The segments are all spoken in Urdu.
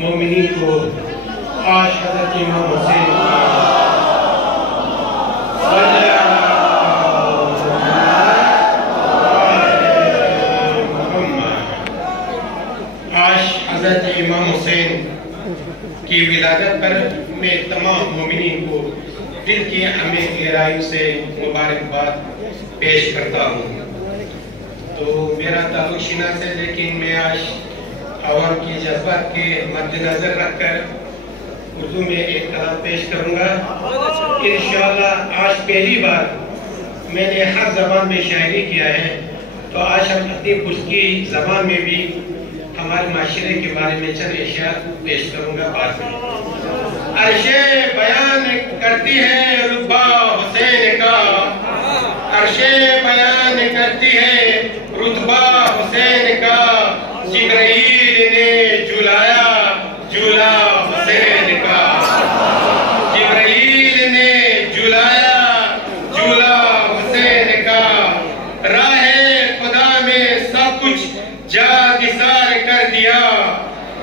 مومنین کو آج حضرت امام حسین حضرت امام حسین کی ولادت پر میں تمام مومنین کو دل کی ہمیں گہرائیوں سے مبارکباد پیش کرتا ہوں۔ تو میرا تعلق شینا سے، لیکن میں آج عوام کی جذبات کے مد نظر رکھ کر اردو میں ایک کلام پیش کروں گا۔ انشاءاللہ آج پہلی بار میں نے ہر زبان میں شاعری کیا ہے، تو آج ہم اپنی خود کی زبان میں بھی ہمارے معاشرے کے بارے میں چند اشعار پیش کروں گا بعد میں۔ عرش بیان کرتی ہے رتبہ حسین کا، عرش بیان کرتی ہے رتبہ حسین کا، جبرائیل نے جھلایا جھولا حسین کا، جبرائیل نے جھلایا جھولا حسین کا، راہ خدا میں سب کچھ جا نثار کر دیا،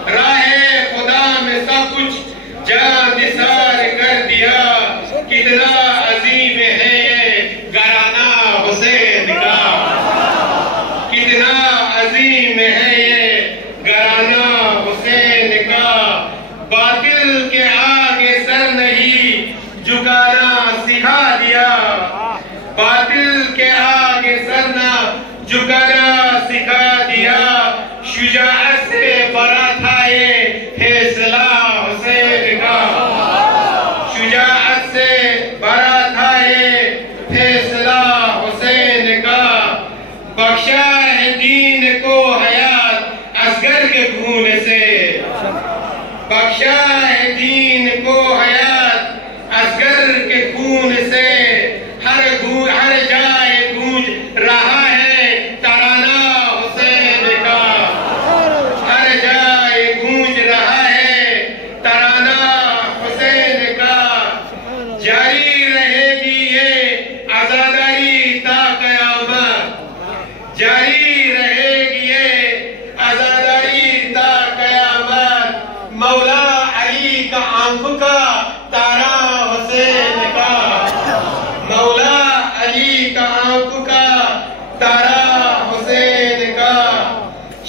راہ خدا میں سب کچھ جا نثار کر دیا، کتنا عظیم ہے یہ گھرانہ حسین کا، کتنا عظیم ہے یہ گھرانہ حسین کا، باطل کے آگے سر نہیں جھکانا سکھا دیا، باطل کے آگے سر نہ جھکانا سکھا دیا، شجاعت سے بھرا تھا یہ فیصلہ حسین کا، شجاعت سے بھرا تھا یہ فیصلہ حسین کا، بخشا ہے دین کو حیات اصغر کے خون سے، بخشا ہے دین کو حیات اصغر کے خون سے، ہر جائے گونج رہا ہے ترانہ حسین کا، ہر جائے گونج رہا ہے ترانہ حسین کا، جاری رہے گی یہ عزاداری تا قیامت، جاری رہے گی یہ عزاداری تا قیامت، مولا علی کا آنکھ کا تارا حسین کا، مولا علی کا آنکھ کا تارا حسین کا،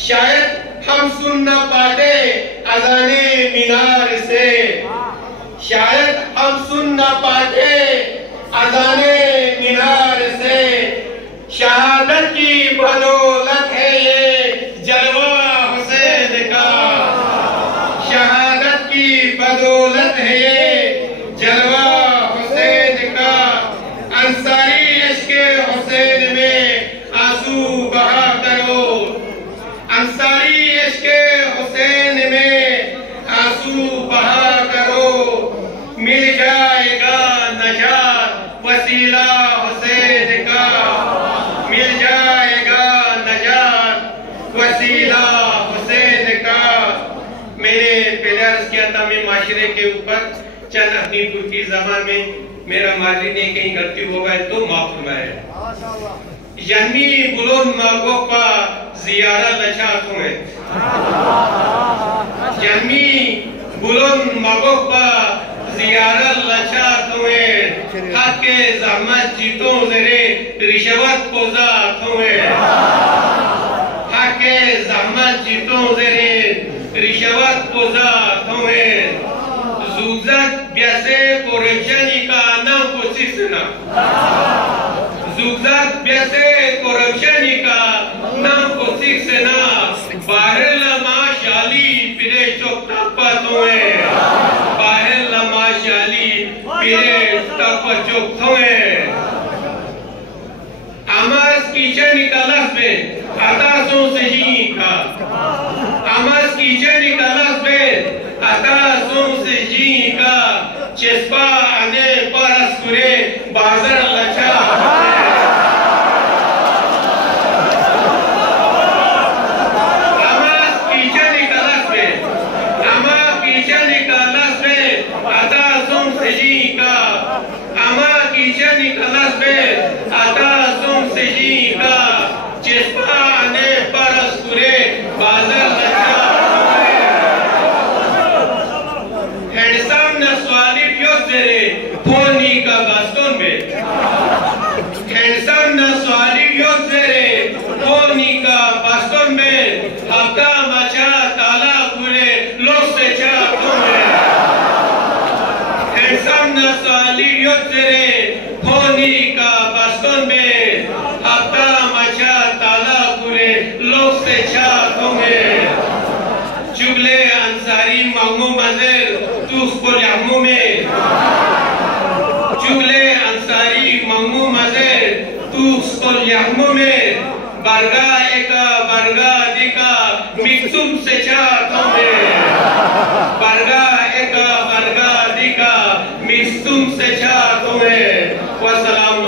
شاید ہم سن نہ پاتے اذان مینار سے، شاید ہم سن نہ پاتے اذان مینار سے، شہادت کی بدولت ہے یہ جلوہ حسین کا، شہادت کی بدولت ہے یہ جلوہ حسین کا، انصاری عشق حسین میں آنسو بہا کرو، انصاری عشق حسین میں آنسو بہا کرو، مل جائے گا نجات وسیلہ حسین کا، مل جائے گا نجات وسیلہ حسین کا۔ میں نے پہلے عرض کیا تھا میں معاشرے کے اوپر چند اپنی خود کی زبان میں میرا ماضی نے کہیں غلطی ہو گئے تو معاف فرمائے۔ یعنی بلند ماگو پا زیارہ لچات ہوئے، یعنی بلند ماگو پا زیارہ لچات ہوئے، حق کے زحمت جیتوں زرے رشوت کو ذات ہوئے، حق کے زحمت جیتوں زرے رشوت کو ذات ہوئے، زوگزت بیسے کرپشنی کا نام کو سکسنا، زوگزت بیسے کرپشنی کا نام کو سکسنا، باہر لما شالی پیرے چوکتا پتوئے، باہر لما شالی پیرے چوکتا چوکتوئے، آماز کیچنی کا لفظ میں عطاسوں سے ہی کا، آماز کیچنی کا لفظ میں عطاسوں سے ہی کا، چسپا آنے پرس کرے بازر لچا، آماز کیچنی کا لفظ میں، آماز کیچنی کا لفظ میں عطاسوں سے ہی کا، آماز کیچنی کا لفظ میں عطاسوں سے ہی کا، چسپا آنے پرس کرے بازر لچا، hafta maça tala kure los seça kome ensam nasali yotere khoni ka baston mein hafta maça tala kure los seça kome Jugle Ansari Mangu Mazel tus polyamo mein Jugle Ansari Mangu Mazel tus polyamo mein Barga eka barga dika mixum secha kome Barga eka barga dika mixum secha kome Wassalamu